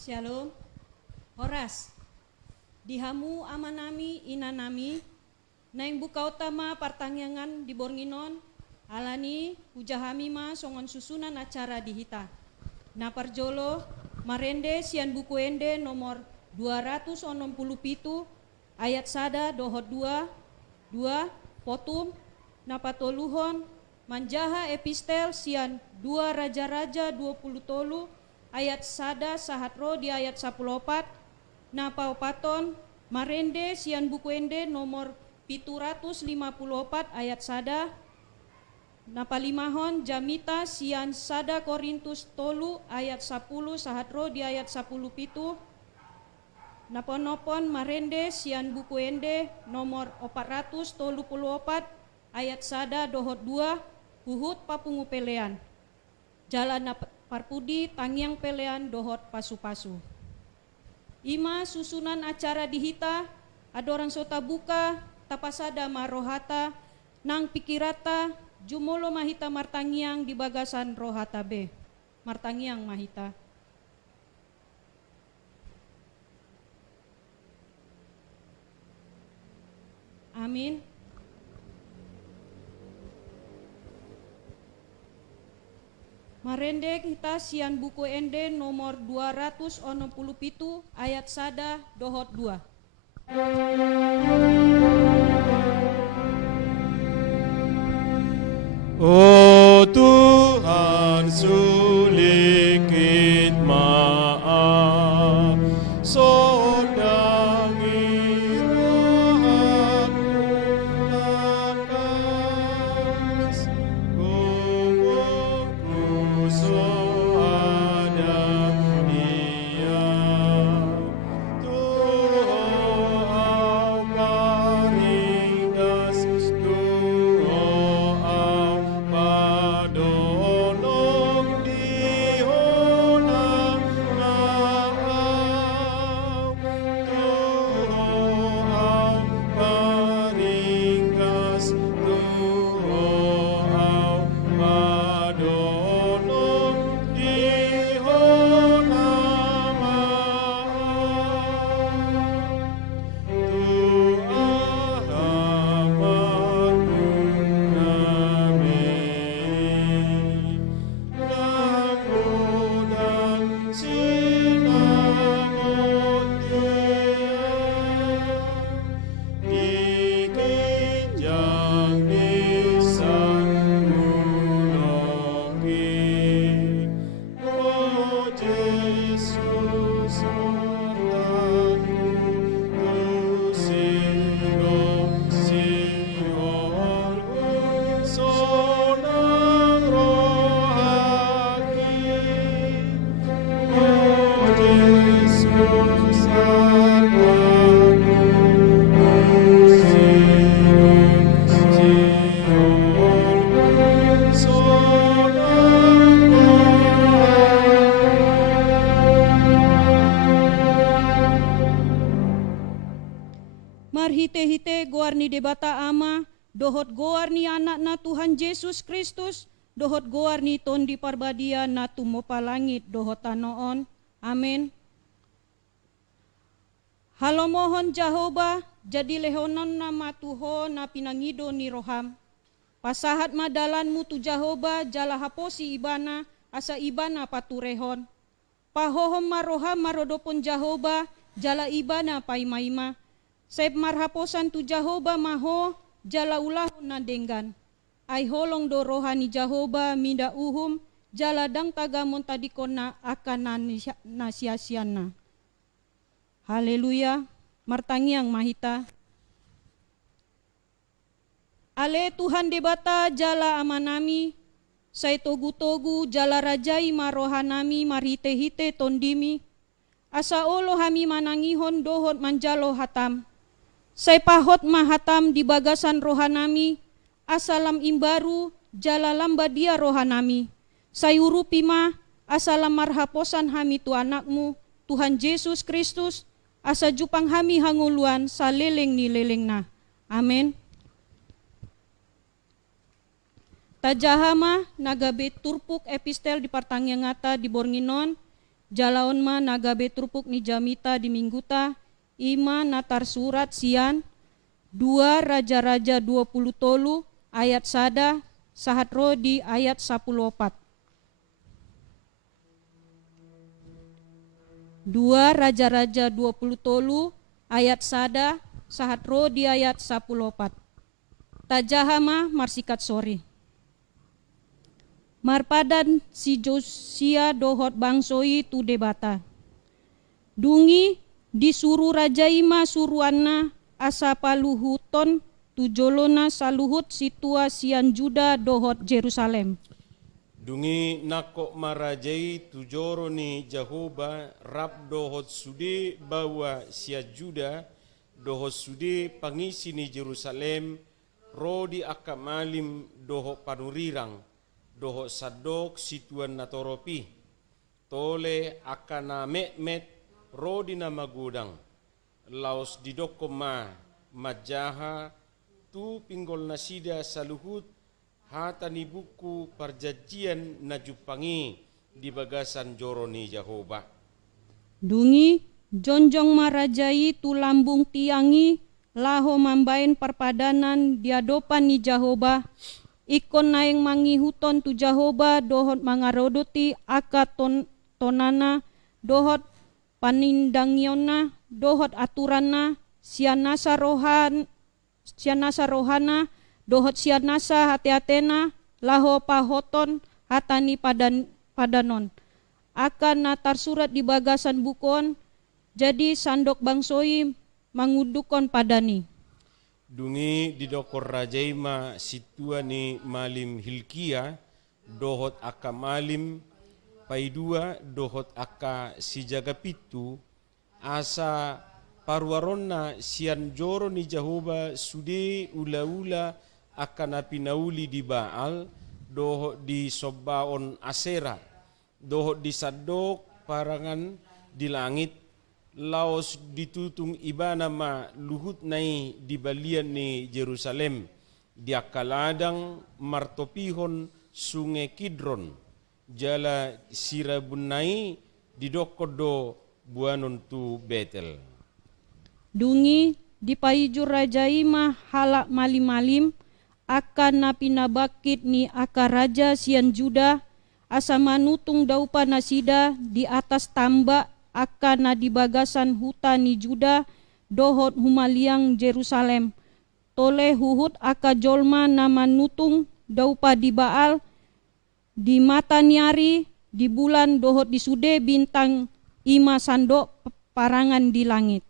Shalom. Horas. Dihamu amanami inanami. Naing buka utama pertanyaan di Bornginon. Alani hujahami ma songon susunan acara di hita. Na parjolo marende sian buku ende nomor 267 ayat sada dohot 2 potum na patoluhon manjaha epistel sian 2 Raja-Raja 20 tolu ayat sada sahat ro di ayat 14 na paupaton marende sian buku ende nomor 754 ayat sada na palimahon jamita sian sada Korintus tolu ayat 10 sahat ro di ayat 10 pitu na ponopon marende sian buku ende nomor 434 ayat sada dohot 2 huhut papungu pelean jalan na parpudi tangiang pelean dohot pasu-pasu. Ima susunan acara dihita adorang sota buka tapasada marohata nang pikirata jumolo mahita martangiang di bagasan rohata be martangiang mahita. Amin. Marende kita sian buku ende nomor 267 ayat sada dohot 2. Oh Tuhan sulikit maaf sodangi rohaku lakas gonggoku soada dia Tuhan paringas Tuhan padolong dihonang naau Tuhan paringas Tuhan padolong dihonang Tuhan Langudan sinamotia dikinjang nisan ulogi Oh Yesus sertaku tusiro siholku sonang rohaki Oh Yesus sertaku tusiro siholku sonang Marhite-hite goarni debata ama dohot goarni anak na Tuhan Yesus Kristus dohot goarni tondi parbadia na tumopa langit dohot tanoon. Amin. Halomohon Jehovah jadi lehonon na matuho na pinangido ni roham. Pasahat madalanmu tu Jehovah jala haposi ibana asa ibana paturehon. Pahohom maroham marodopon Jehovah jala ibana paimaima. Seb marhaposan tu Jehovah maho jala ulahon na denggan. Ay holong do rohani Jehovah minda uhum jala dang tagamon tadikona akan na sia-siana. Haleluya. Martangiang mahita. Ale Tuhan debata jala amanami. Say togu-togu jala rajai marohanami marhite-hite tondimi. Asa olo hami manangihon dohot manjalo hatam. Say pahot mahatam di bagasan rohanami. Asalam imbaru jala lamba dia rohanami. Say urupi ma asalam marhaposan hami tu anakmu Tuhan Yesus Kristus. Asa jupang hami hanguluan sa leleng ni leleng na. Amen. Tajahama nagabe turpuk epistel di partangya ngata di Bornginon jalaon ma nagabe trupuk ni jamita di mingguta, ima natar surat sian, 2 Raja-Raja 20 tolu, ayat sada, sahat roh di ayat 14. 2 Raja-Raja 20 tolu, ayat sada, sahat roh di ayat 14. Tajahama marsikat sori. Marpadan si Josia dohot bangsoi tu debata. Dungi disuruh Raja Ima suruanna asa paluhuton tujolona saluhut situa sian Juda dohot Jerusalem. Dungi nako marajai tujoro ni Jehoba rab dohot sude bawa sia Juda dohot sude pangisi ni Jerusalem rodi akamalim dohot panurirang dohot sadok situan natoropi tole akana met rodi na magudang laos didoko majaha tu pinggol nasida saluhut hata ni buku perjanjian na jupangi di bagasan joro ni Jehoba. Dungi jonjong marajai tu lambung tiangi laho mambain perpadanan diadopan ni Jehoba ikon naeng mangihuton tu Jehoba dohot mangarodoti aka tonana dohot panindangiona dohot aturana sianasa rohana dohot sianasa hati-hatena laho pahoton hatani padanon akan natar surat di bagasan bukon jadi sandok bangsoi mangudukon padani. Dungi didokor rajaima situa ni malim Hilkia dohot aka malim paidua dohot aka si jagapitu asa parwaronna sian joro ni Jehoba sude ula-ula akan apinauli di Baal dohot di Sobaon Asera dohot di Sadok parangan di langit laos ditutung ibana ma luhut nai di balian ni Jerusalem di akaladang martopihon sungai Kidron jala sirabun nai di dokodo buanon tu Betel. Dungi di paijur Raja Ima halak malim-malim akan napinabakit ni aka raja sian Juda asa manutung daupa nasida di atas tambak akan na di bagasan hutan ni Juda dohot humaliang Jerusalem tole huhut aka jolma na manutung daupa di Baal di mata niari di bulan dohot di sude bintang ima sandok parangan di langit.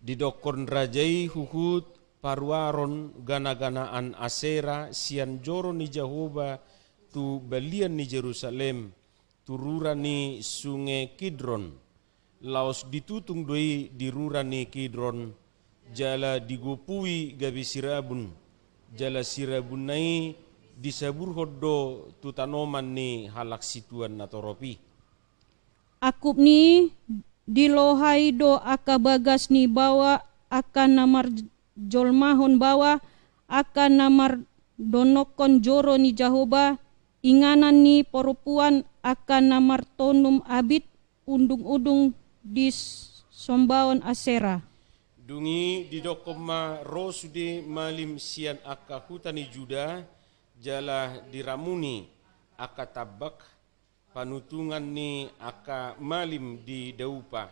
Didokon rajai huhut parwaron gana-ganaan Asera sian joro ni Jehoba tu balian ni Jerusalem turura ni sungai Kidron laos ditutung doi dirura ni Kidron jala digopui gabi sirabun jala sirabun nai disabur hoddo tu tanoman ni halak situan natoropi. Akup ni dilohai do aka bagas ni bawa akan namar jolmahon bawa akan namar donokon joro ni Jehoba inganan ni perempuan akan namar tonum abit undung-undung di Sombaon Asera. Dungi didokoma rosude malim sian aka hutani Juda jala diramuni aka tabak panutungan ni aka malim di daupa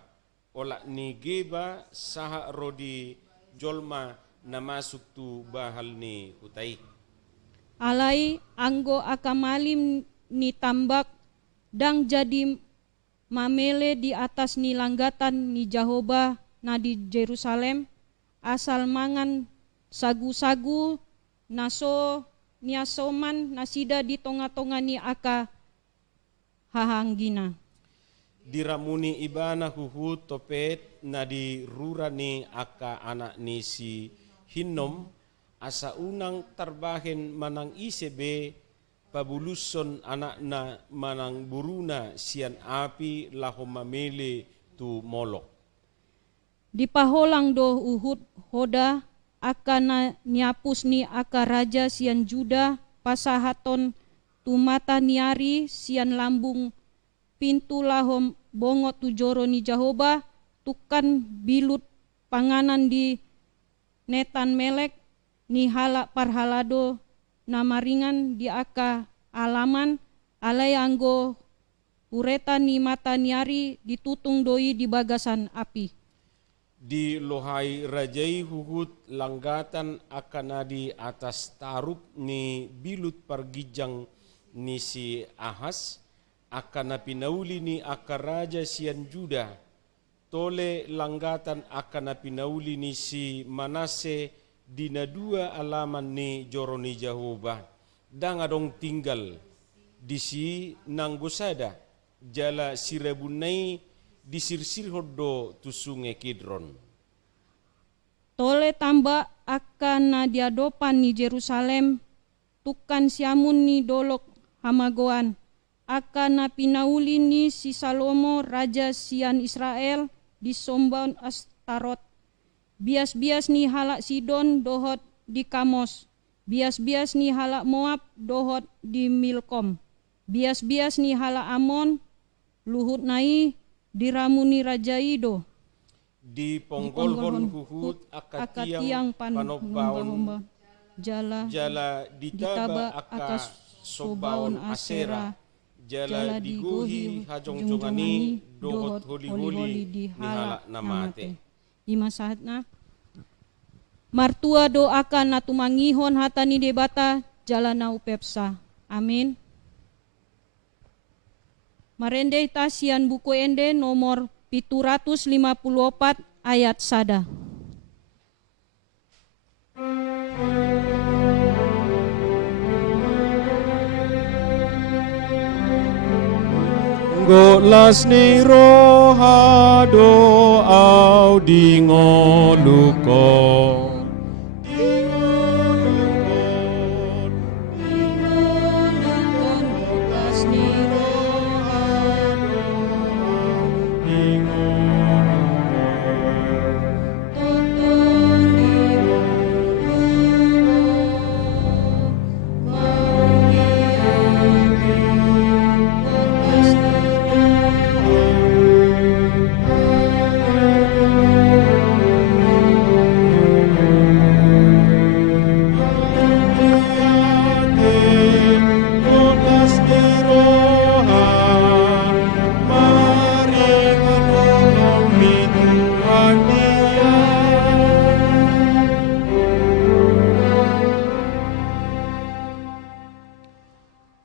olak ni geba saha rodi jolma na masuk tu bahal ni hutai. Alai anggo aka malim ni tambak dang jadi mamele di atas ni langgatan ni Jehoba na di Jerusalem asal mangan sagu-sagu naso niasoman nasida di tonga-tonga ni aka hahanggina. Diramuni ibana huhut topet na di rura ni aka anak ni si Hinnom asa unang tarbahen manang isebe pabuluson anak na manang buruna sian api laho mamele tu Molok. Dipaholang do uhud hoda akana niapus ni aka raja sian Juda pasahaton tu mata niari sian lambung pintu lahom bongot tu joro ni Jahoba, tukan bilut panganan di netan melek, ni hala parhalado namaringan di aka alaman, alai anggo ureta ni mata niari ditutung doi di bagasan api. Di lohai rajai huhut langgatan akan di atas tarup ni bilut pargijang ni si Ahas, akan pinauli ni akar raja sian Juda, tole langgatan akan pinauli ni si Manase dina dua alaman ni joroni Jahoba, dang adong tinggal di si nanggosada jala sirebunai disirsir hodo tu sungai Kidron. Tole tambah akan na diadopan ni Jerusalem, tukan siamun ni dolok hamagoan, akan na pinauli ni si Salomo raja sian Israel di Sombaun Astarot. Bias-bias ni halak Sidon dohot di Kamos, bias-bias ni halak Moab dohot di Milkom, bias-bias ni halak Amon luhut nai diramuni Raja Ido. Di ponggolhon huhut akatiang panobaon jala ditaba aka sobaon asera, jala digohi hajong-jongani dohot holi-holi di halak namate. Ima sahatna martua doakan natumangihon hatani debata jalana upepsa. Amin. Marendeh tasian buku ende nomor 754 ayat sada. Golas ni roha doau di ngoluko.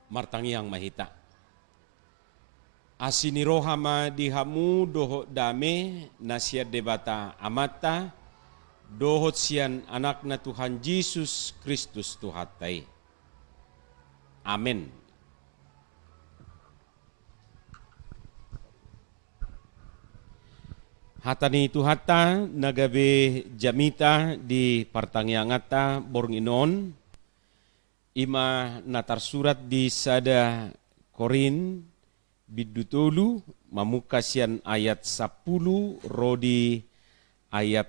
Martangiang mahita. Asini rohama dihamu dohot dame nasiat debata amata dohot sian anakna Tuhan Yesus Kristus Tuhatai. Amin. Hatani Tuhata nagabe jamita di partangiangata bornginon ima natar surat di sada Korin bidutulu mamukasian ayat 10 rodi ayat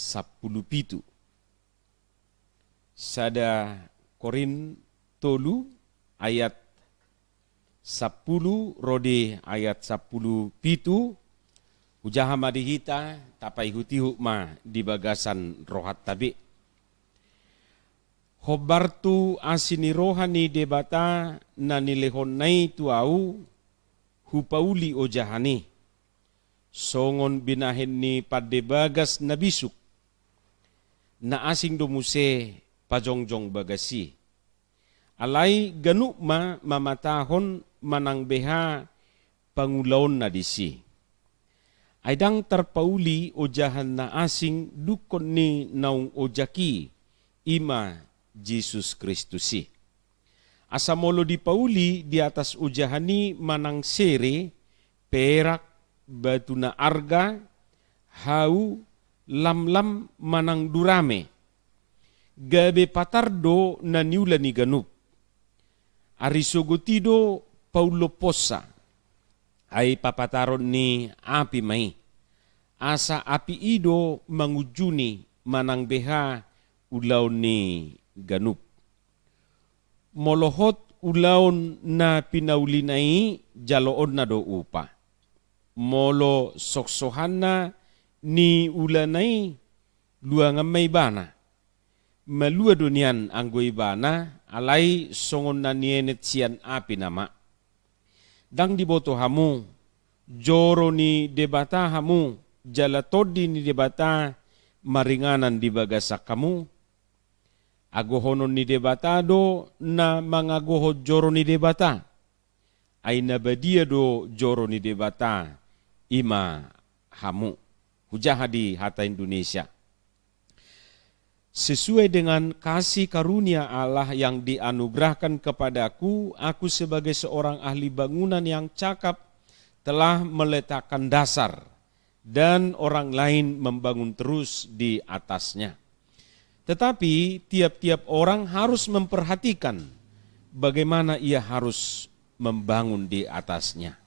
10 pitu. Sada Korin tolu ayat 10 rodi ayat 10 pitu. Ujaha madihita tapai hutihu ma di bagasan rohat tabi. Hobartu asini rohani debata na nilehonai tuau hupauli ojahani. Songon binahen ni padebagas nabisuk na asing domuse pajongjong bagasi. Alai ganuk ma mamatahon manang beha pangulaon na disi. Aidang terpauli ojahan na asing dukon ni naung ojaki ima Yesus Kristusi. Asamolo di pauli di atas ujahani manang sere, perak, batu na arga, hau, lam-lam manang durame. Gabe patardo na niula ni ganup. Arisogotido Paulo Posa. Ay papataron ni api mai. Asa api ido mangujuni manang beha ulaw ni ganup. Molohot ulaon na pinaulinai jaloon na do upa. Molo soksohana ni ulanai luangan may bana. Malua dunian anggoy bana alay songon na nienet sian api nama. Dang diboto hamu, joro ni debata hamu, jalatodi ni debata, maringanan di bagasak kamu. Agohonon ni debata do na mangagoho joro ni debata. Ay nabadia do joro ni debata ima hamu. Hujah di hata Indonesia. Sesuai dengan kasih karunia Allah yang dianugerahkan kepadaku, aku sebagai seorang ahli bangunan yang cakap telah meletakkan dasar dan orang lain membangun terus di atasnya. Tetapi tiap-tiap orang harus memperhatikan bagaimana ia harus membangun di atasnya.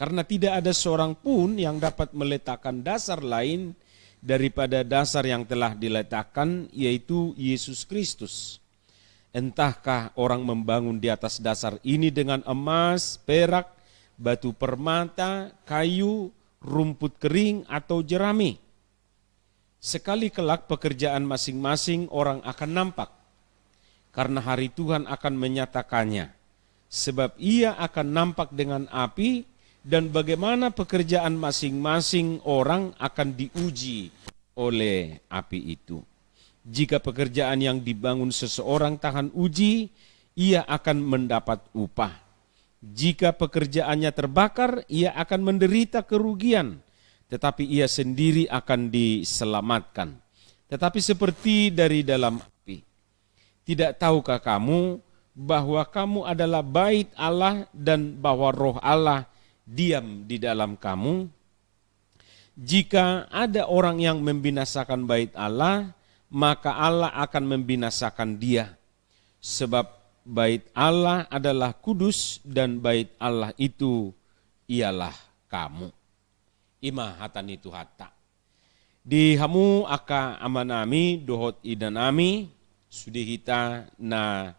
Karena tidak ada seorang pun yang dapat meletakkan dasar lain daripada dasar yang telah diletakkan, yaitu Yesus Kristus. Entahkah orang membangun di atas dasar ini dengan emas, perak, batu permata, kayu, rumput kering, atau jerami. Sekali kelak pekerjaan masing-masing orang akan nampak, karena hari Tuhan akan menyatakannya. Sebab ia akan nampak dengan api, dan bagaimana pekerjaan masing-masing orang akan diuji oleh api itu. Jika pekerjaan yang dibangun seseorang tahan uji, ia akan mendapat upah. Jika pekerjaannya terbakar, ia akan menderita kerugian, tetapi ia sendiri akan diselamatkan. Tetapi seperti dari dalam api. Tidak tahukah kamu bahwa kamu adalah bait Allah dan bahwa roh Allah diam di dalam kamu? Jika ada orang yang membinasakan bait Allah, maka Allah akan membinasakan dia. Sebab bait Allah adalah kudus dan bait Allah itu ialah kamu. Ima hatan itu hata. Di hamu aka amanami dohot idanami sudi hita na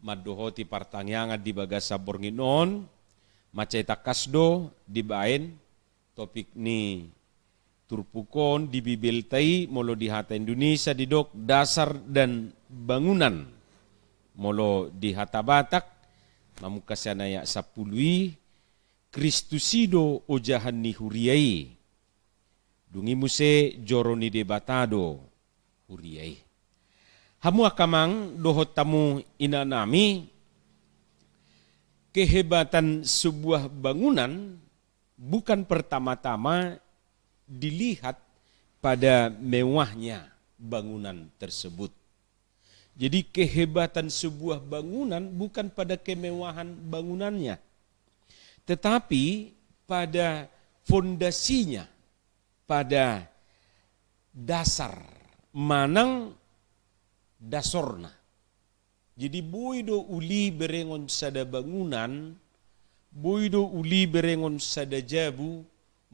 madohoti partangyangan di bagasa bornginon macay takasdo di bain topik ni turpukon di bibiltai molo di hata Indonesia di dok dasar dan bangunan molo di hata Batak mamukasyanaya sapului Kristusido ojahan ni huriyai dungi muse joro ni debatado huriyai. Hamu akamang dohot tamu inanami kehebatan sebuah bangunan bukan pertama-tama dilihat pada mewahnya bangunan tersebut. Jadi kehebatan sebuah bangunan bukan pada kemewahan bangunannya, tetapi pada fondasinya, pada dasar manang dasorna. Jadi boydo uli berengon sada bangunan, boydo uli berengon sada jabu,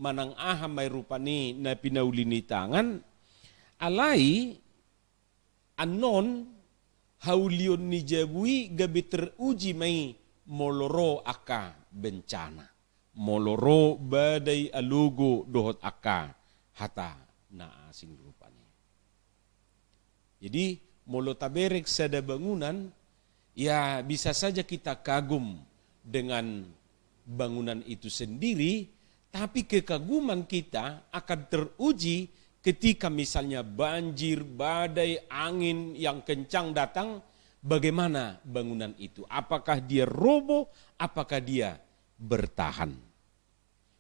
manang aha may rupani na pinauli ni tangan, alay anon haulion ni jabui gabi teruji may moloro aka bencana. Moloro badai alugo dohot aka hata na asing rupani. Jadi molo taberek sada bangunan, ya bisa saja kita kagum dengan bangunan itu sendiri, tapi kekaguman kita akan teruji ketika misalnya banjir, badai, angin yang kencang datang, bagaimana bangunan itu? Apakah dia roboh, apakah dia bertahan?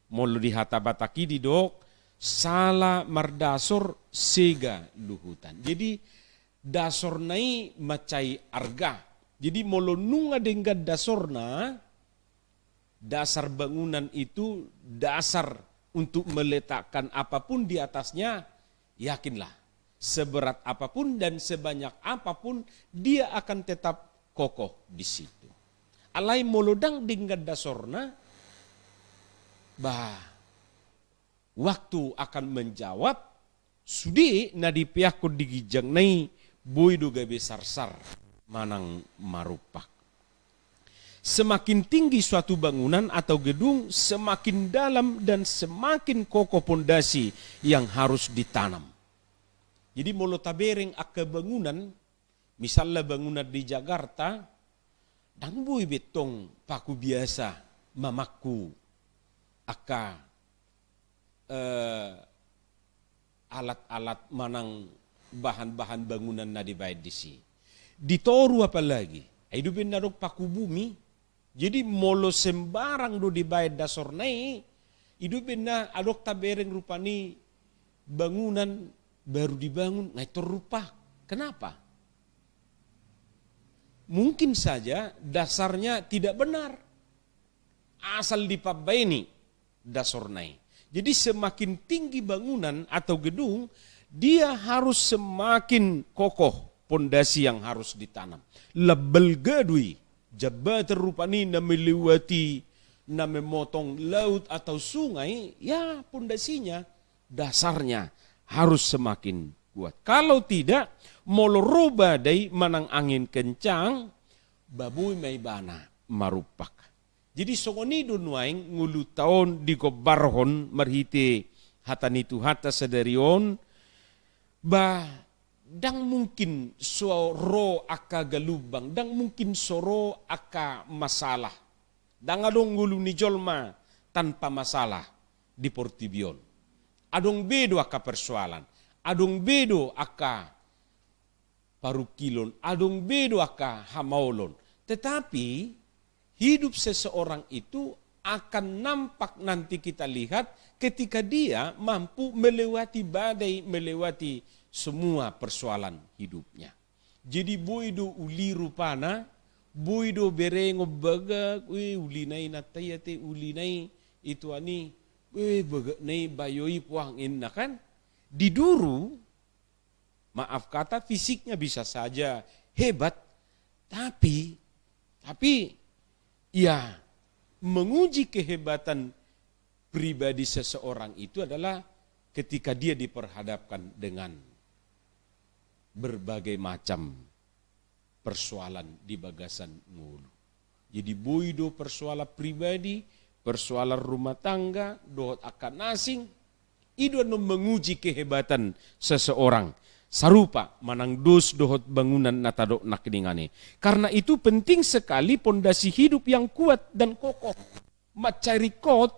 Molo di hata Bataki di dok, salah mardasor sega luhutan. Jadi dasornai macai arga. Jadi molo nunga dengan dasorna, dasar bangunan itu dasar untuk meletakkan apapun di atasnya, yakinlah seberat apapun dan sebanyak apapun dia akan tetap kokoh di situ. Alai molodang dengan dasorna, bah waktu akan menjawab sudi nadi pihakku digijang nai boy duga besar-sar manang marupak. Semakin tinggi suatu bangunan atau gedung, semakin dalam dan semakin kokoh pondasi yang harus ditanam. Jadi molo tabereng aka bangunan, misalnya bangunan di Jakarta, dang bui betong paku biasa, mamaku, aka alat-alat manang bahan-bahan bangunan na dibayad di si. Ditoru apalagi, hidupin na dok paku bumi. Jadi molo sembarang do dibayad dasor nai, hidupin na adok tabereng rupani bangunan baru dibangun, ngai rupa. Kenapa? Mungkin saja dasarnya tidak benar. Asal dipabaini dasor nai. Jadi semakin tinggi bangunan atau gedung, dia harus semakin kokoh pondasi yang harus ditanam. Lebel gadui, jabatan rupani na melewati, na memotong laut atau sungai, ya pondasinya, dasarnya harus semakin kuat. Kalau tidak, molo badai manang angin kencang, babui may bana marupak. Jadi songoni dunwaing ngulu taon di kobarhon marhite hatan itu hata sedarion, ba dang mungkin soro aka galubang, dang mungkin soro aka masalah. Dang adong ngulu ni jolma tanpa masalah di Portibion. Adong bedo aka persoalan, adong bedo aka parukilon, adong bedo aka hamaulon. Tetapi hidup seseorang itu akan nampak nanti kita lihat ketika dia mampu melewati badai, melewati semua persoalan hidupnya. Jadi boido uli rupana, boido berengo bagak, ulinay natayate, ulinay itu ani, bagak nay bayoi puang inna kan. Diduru, maaf kata fisiknya bisa saja hebat, tapi ya menguji kehebatan pribadi seseorang itu adalah ketika dia diperhadapkan dengan berbagai macam persoalan di bagasan ngulu. Jadi boido persoalan pribadi, persoalan rumah tangga, dohot akan asing, itu menguji kehebatan seseorang. Sarupa manang dos dohot bangunan natadok nakningane. Karena itu penting sekali pondasi hidup yang kuat dan kokoh. Macari kot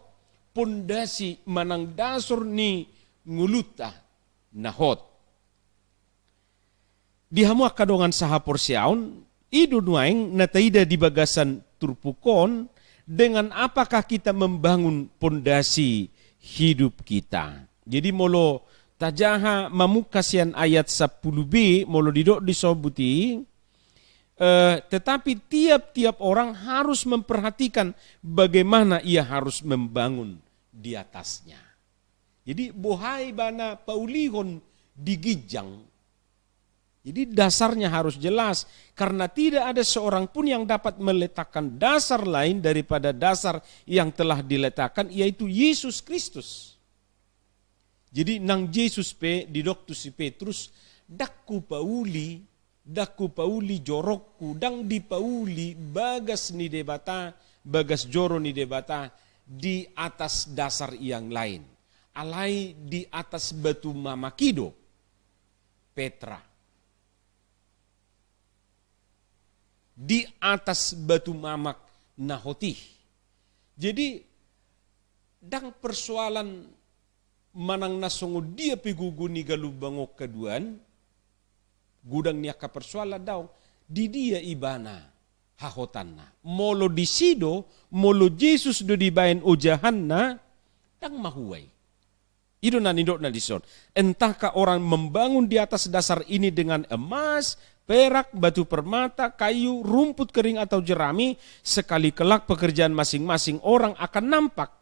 pondasi manang dasor ni nguluta nahot. Di hamu akadongan saha porsiaun, idu nuaing nataida di bagasan turpukon, dengan apakah kita membangun pondasi hidup kita. Jadi molo tajaha mamukasian ayat 10b, molo didok disobuti, tetapi tiap-tiap orang harus memperhatikan bagaimana ia harus membangun di atasnya. Jadi bohai bana paulihon digijang. Jadi dasarnya harus jelas, karena tidak ada seorang pun yang dapat meletakkan dasar lain daripada dasar yang telah diletakkan, yaitu Yesus Kristus. Jadi nang Yesus di doktu si Petrus, dakku pauli jorokku, dang di pauli bagas ni debata, bagas joro ni debata di atas dasar yang lain. Alai di atas batu mamakido, Petra. Di atas batu mamak nahotih. Jadi dang persoalan manang nasongo dia piguguni galubangok keduan, gudang niaka persoalan daw, di dia ibana hahotanna. Molo disido, molo Jesus do dibayan ujahanna, dang mahuway. Itu nanindok na dison. Entahkah orang membangun di atas dasar ini dengan emas, perak, batu permata, kayu, rumput kering atau jerami, sekali kelak pekerjaan masing-masing orang akan nampak.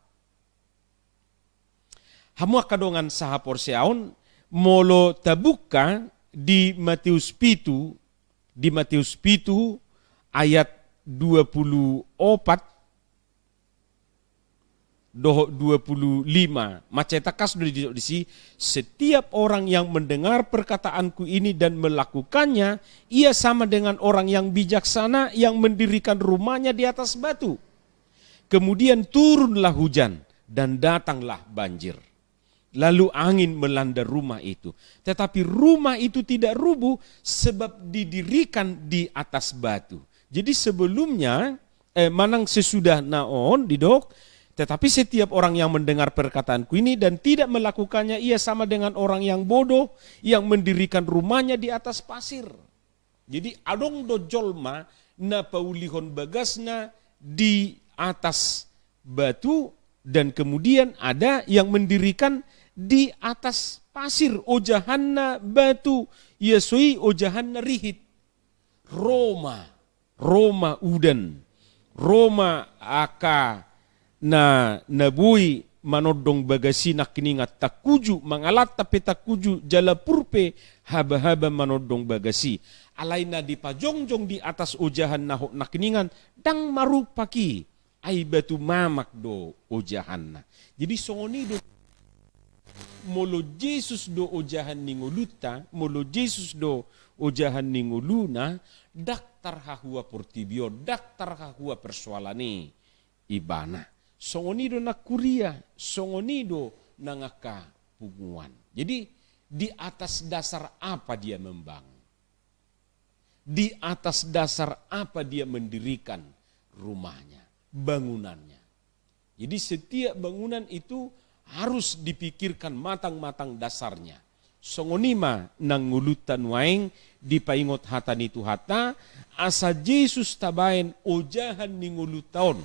Hamu akadongan saha porsiaon, molo tabuka di Matius pitu ayat 24, dohok 25, macetakas di sini, setiap orang yang mendengar perkataanku ini dan melakukannya, ia sama dengan orang yang bijaksana yang mendirikan rumahnya di atas batu. Kemudian turunlah hujan dan datanglah banjir. Lalu angin melanda rumah itu. Tetapi rumah itu tidak rubuh sebab didirikan di atas batu. Jadi sebelumnya, manang sesudah naon didok, tetapi setiap orang yang mendengar perkataanku ini dan tidak melakukannya, ia sama dengan orang yang bodoh yang mendirikan rumahnya di atas pasir. Jadi adong do jolma na paulihon bagasna di atas batu dan kemudian ada yang mendirikan di atas pasir. Ojahanna batu, yesui ojahanna rihit. Roma udan, Roma aka na nabui manodong bagasi nak kiningat takuju mangalat tapi takuju jala purpe haba-haba manodong bagasi. Alay na di pajongjong di atas ojahan nahok nakiningan dang marupaki ay batu mamak do ojahan na. Jadi songoni do molo Jesus do ojahan ningoluta, molo Jesus do ojahan ningoluna, daktar hahua portibio, daktar hahua persoalani ibana. Songonido nak kuria, songonido nangaka punguan. Jadi di atas dasar apa dia membangun? Di atas dasar apa dia mendirikan rumahnya, bangunannya. Jadi setiap bangunan itu harus dipikirkan matang-matang dasarnya. Songonima nang ngulutan waeng dipaingot hata nitu hata asa Jesus tabaen ojahan ni ngulutaon.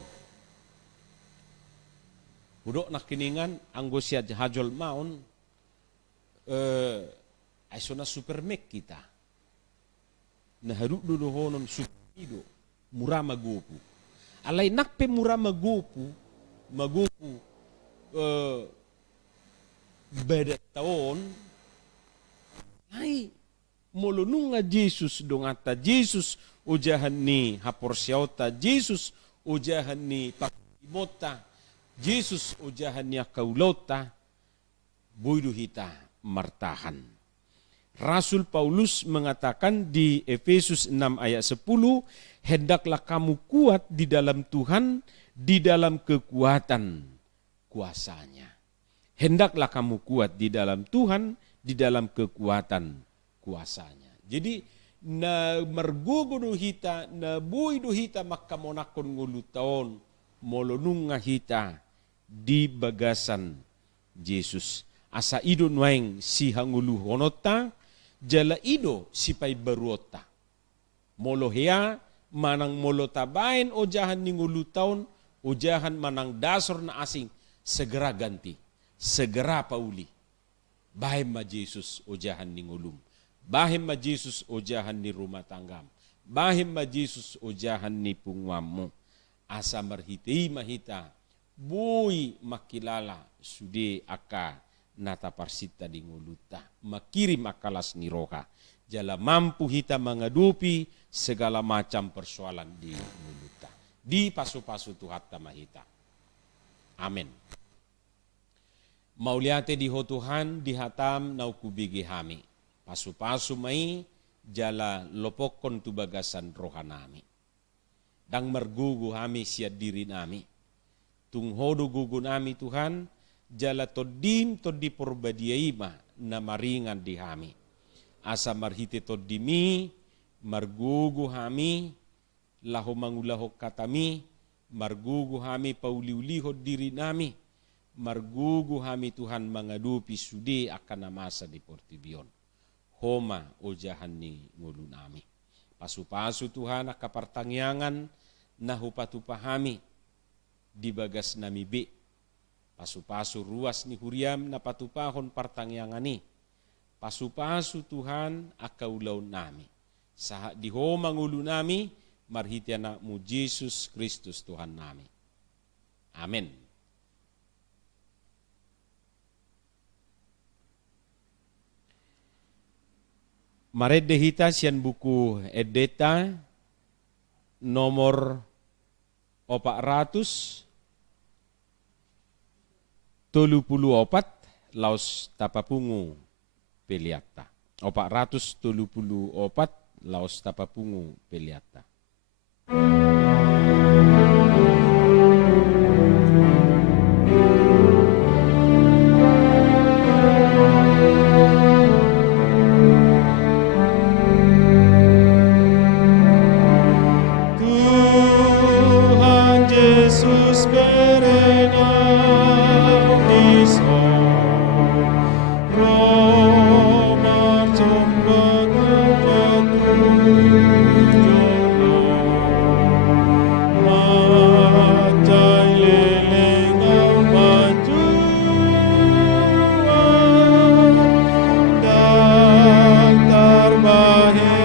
Budok nakiningan anggosia hajol maon aisona supermek kita. Naharuk dulu honon supido murah magopu. Alai nakpe murah magopu beda tahun ay molonung nga Jesus dong ata Jesus ujahan ni haporsiauta Jesus ujahan ni pakimota Jesus ujahan ni kaulota boydo hita martahan. Rasul Paulus mengatakan di Efesus 6 ayat 10, hendaklah kamu kuat di dalam Tuhan, di dalam kekuatan kuasanya. Hendaklah kamu kuat di dalam Tuhan, di dalam kekuatan kuasanya. Jadi na margogodo hita, na boydo hita makamonakon ngulutaon, molonunga hita di bagasan Jesus. Asa ido nuaing si hangulu honota, jala ido si pay baruota. Molohea manang molotabain ojahan ni ngulutaon, ojahan manang dasor na asing, segera ganti. Segera pauli. Bahim ma Jesus ojahan ni ngulum. Bahim ma Jesus ojahan ni rumah tanggam. Bahim ma Jesus ojahan ni pungwamu. Asa marhiti mahita. Boy makilala sude aka nata parsita di nguluta. Makirim akalas ni roha. Jala mampu hita mengadupi segala macam persoalan di nguluta. Di pasu-pasu tuhatta mahita. Amin. Mauliate di Tuhan dihatam nau kubigi hami. Pasu-pasu mai jala lopokon tu bagasan rohanami. Dang mergugu hami siat diri nami. Tunghodo gugu nami Tuhan jala todim todi porbadiaima na maringan di hami. Asa marhite todimi margugu hami laho mangulaho katami margugu hami pauliuliho diri nami. Margugu hami Tuhan mengadupi sudi akan masa di Portibion. Homa ojahan ni ngulu nami. Pasu-pasu Tuhan akapartangyangan nahupatu pahami di bagas nami be. Pasu-pasu ruas ni huriam na patupahon partangyangan ni. Pasu-pasu Tuhan akaulau nami. Saha di homa ngulu nami marhiti anakmu Yesus Kristus Tuhan nami. Amin. Mared dehita sian buku edeta nomor 400 434 laos tapapungu peliata. 434 laos tapapungu peliata. Tuhan Yesus berenang di Roh martum Matai leleng majuan dan terbahin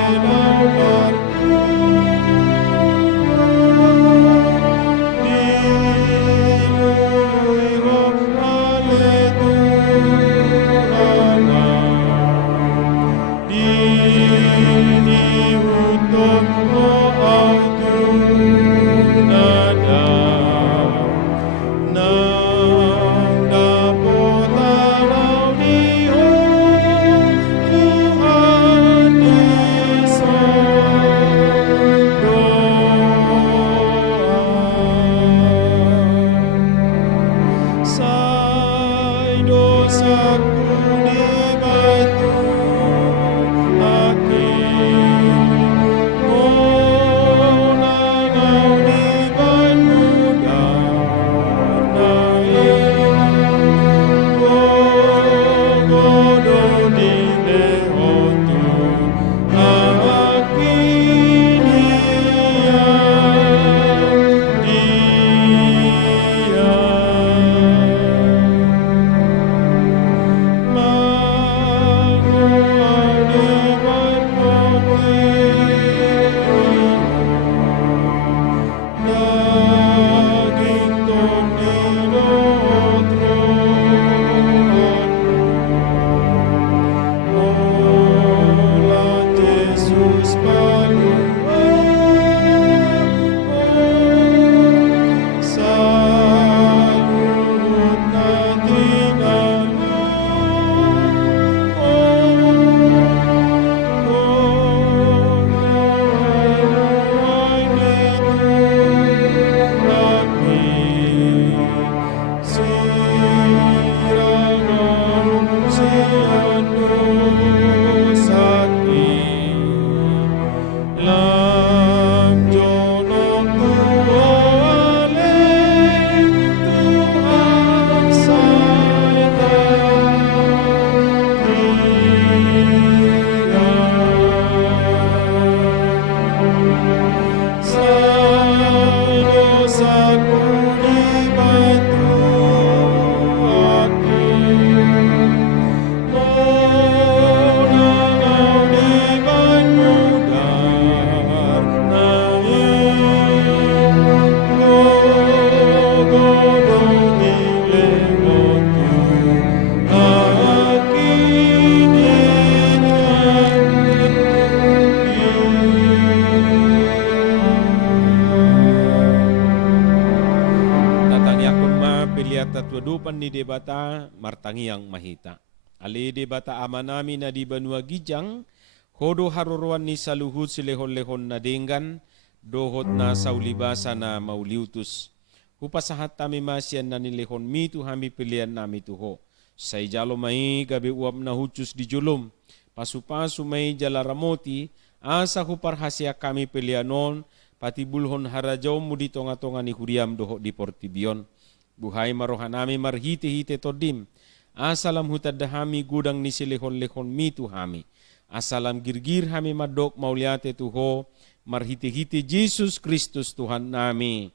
Tatuadupan ni debata martangiang mahita. Ali debata amanami na di banua gijang, hodo haruruan ni saluhut silehon-lehon na denggan, dohot na saulibasa na mauliutus. Hupasahat tami masyan na nilehon mitu hami pilihan nami tuho. Say jalo may gabi uap na hucus di julum. Pasu-pasu may jalaramoti, asa huparhasya kami pilihanon, pati bulhon harajaw mo di tonga-tonga ni huriam doho di portibion. Buhay marohanami marhite-hite todim. Asalam hutad hami gudang ni silehon-lehon mitu hami. Asalam girgir hami madok mauliate tuho. Marhite-hite Jesus Kristus Tuhan nami.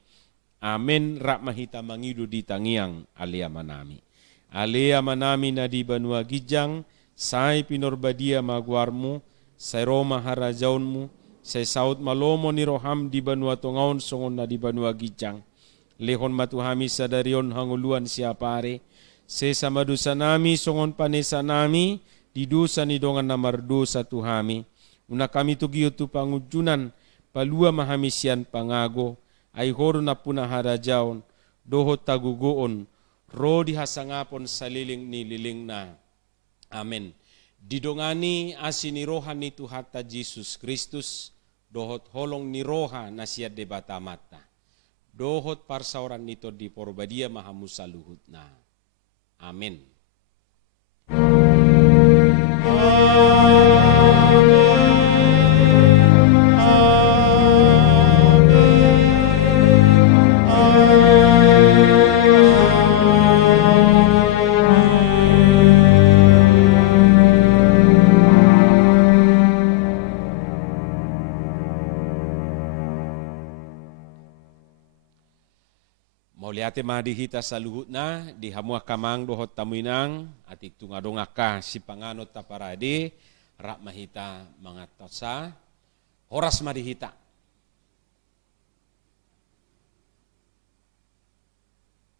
Amen. Rak mahita mangidu di tangiang alia manami. Alia manami na di banua gijang. Say pinorbadia maguarmu. Say Roma harajaunmu. Say saut malomo ni roham di banua tongaon songon na di banua gijang. Lehon matuhami sadarion hanguluan siapare, se sama dosa nami songon panesa nami, di dosa ni dongan namar dosa tuhami. Una kami tugiyo tu pangujunan, palua mahamisian pangago, ay horo na punah harajaon, doho tagugoon, ro dihasangapon saliling ni liling na. Amen. Didongani asini rohani Tuhata Jesus Kristus, dohot holong ni roha na siya debata mata. Dohot parsauran nito di porbadia mahamusa luhut na. Amen. Mauliate madihita sa luhut na, di hamua kamang dohot tamuinang, atik tungadongaka si panganot taparade, rak mahita mga tosa, horas madihita.